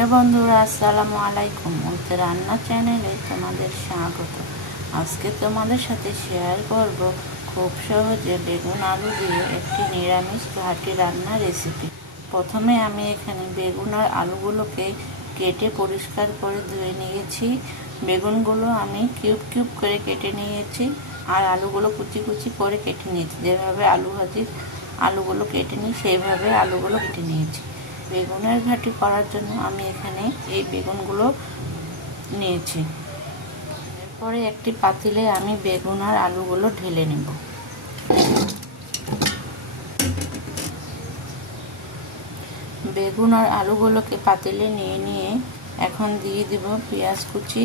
Hello বন্ধুরা, আসসালামু আলাইকুম। ওতে রান্না চ্যানেলে তোমাদের স্বাগত। আজকে তোমাদের সাথে শেয়ার করব খুব সহজে বেগুন আলু দিয়ে একটি নিরামিষ ঘাটি রান্না রেসিপি। প্রথমে আমি এখানে বেগুন আর আলুগুলোকে কেটে পরিষ্কার করে ধুয়ে নিয়েছি। বেগুনগুলো আমি কিউব কিউব করে কেটে নিয়েছি আর আলুগুলো কুচি কুচি করে কেটে নিয়েছি। যেভাবে আলু ভাজির আলুগুলো কেটে নিই সেইভাবে আলুগুলো কেটে নিয়েছি। বেগুনের ঘাটি করার জন্য আমি এখানে এই বেগুনগুলো নিয়েছি। এরপরে একটি পাতিলে আমি বেগুন আর আলুগুলো ঢেলে নেব। বেগুন আর আলুগুলোকে পাতিলে নিয়ে এখন দিয়ে দেব পেঁয়াজ কুচি,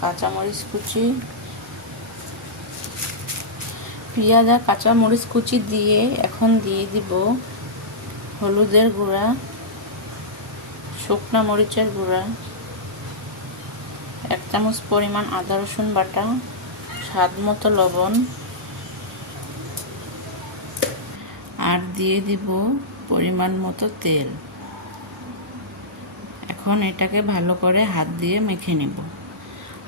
কাঁচামরিচ কুচি। পেঁয়াজ আর কাঁচামরিচ কুচি দিয়ে এখন দিয়ে দিব হলুদের গুঁড়া, শুকনা মরিচের গুঁড়া, 1 চামচ পরিমাণ আদা রসুন বাটা, স্বাদ মতো লবণ, আর দিয়ে দিব পরিমাণ মতো তেল। এখন এটাকে ভালো করে হাত দিয়ে মেখে নেব।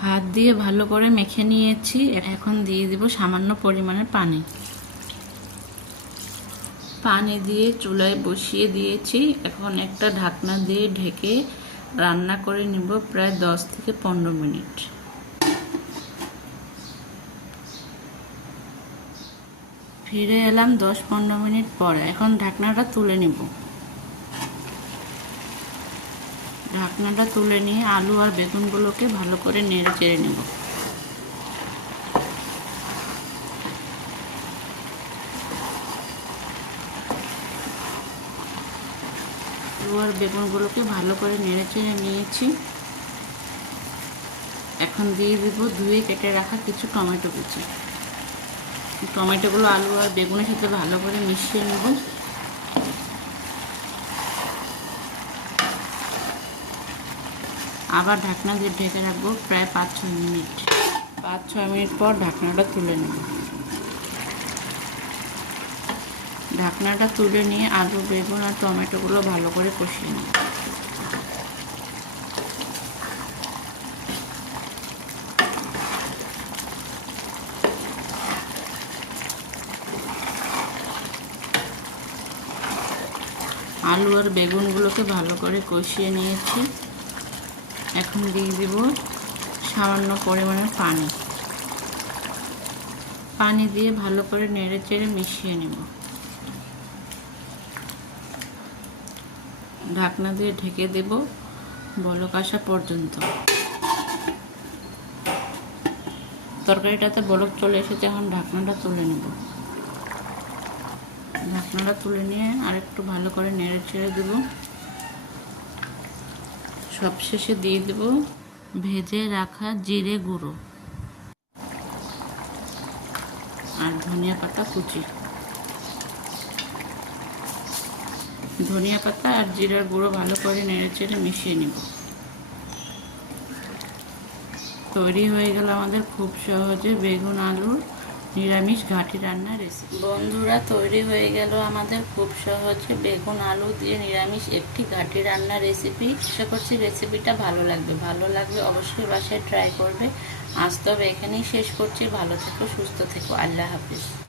হাত দিয়ে ভালো করে মেখে নিয়েছি। এখন দিয়ে দিব সামান্য পরিমাণে পানি। পানি দিয়ে চুলায় বসিয়ে দিয়েছি। এখন একটা ঢাকনা দিয়ে ঢেকে রান্না করে নেব প্রায় 10 থেকে 15 মিনিট। ফিরে এলাম 10-15 মিনিট পরে। এখন ঢাকনাটা তুলে নেব। ঢাকনাটা তুলে নিয়ে আলু আর বেগুনগুলোকে ভালো করে নেড়ে চেড়ে নেব। আলু আর বেগুনগুলোকে ভালো করে নেড়ে চেড়ে নিয়েছি। এখন দিয়ে দেব ধুয়ে কেটে রাখা কিছু টমেটো কুচি। টমেটোগুলো আলু আর বেগুনের সাথে ভালো করে মিশিয়ে নেব। আবার ঢাকনা দিয়ে ঢেকে রাখবো প্রায় 5-6 মিনিট। 5-6 মিনিট পর ঢাকনাটা তুলে নেব। ঢাকনাটা তুলে নিয়ে আলু, বেগুন আর টমেটোগুলো ভালো করে কষিয়ে নেব। আলু আর বেগুনগুলোকে ভালো করে কষিয়ে নিয়েছি। এখন দিয়ে দেব সামান্য পরিমাণে পানি। পানি দিয়ে ভালো করে নেড়ে চেড়ে মিশিয়ে নেব। ঢাকনা দিয়ে ঢেকে দেব বলক আসা পর্যন্ত। তরকারিটাতে বলক চলে এসেছে। এখন ঢাকনাটা তুলে নেব। ঢাকনাটা তুলে নিয়ে আরেকটু ভালো করে নেড়ে ছেড়ে দেব। সবশেষে দিয়ে দেব ভেজে রাখা জিরে গুঁড়ো আর ধনিয়া পাতা কুচি। ধনিয়া পাতা আর জিরার গুঁড়ো ভালো করে নেড়ে চেড়ে মিশিয়ে নেব। তৈরি হয়ে গেল আমাদের খুব সহজে বেগুন আলুর নিরামিষ ঘাটি রান্নার রেসিপি। বন্ধুরা, তৈরি হয়ে গেল আমাদের খুব সহজে বেগুন আলু দিয়ে নিরামিষ একটি ঘাটি রান্নার রেসিপি। আশা করছি রেসিপিটা ভালো লাগবে অবশ্যই বাসায় ট্রাই করবে। আজ তবে এখানেই শেষ করছি। ভালো থেকো, সুস্থ থেকো। আল্লাহ হাফিজ।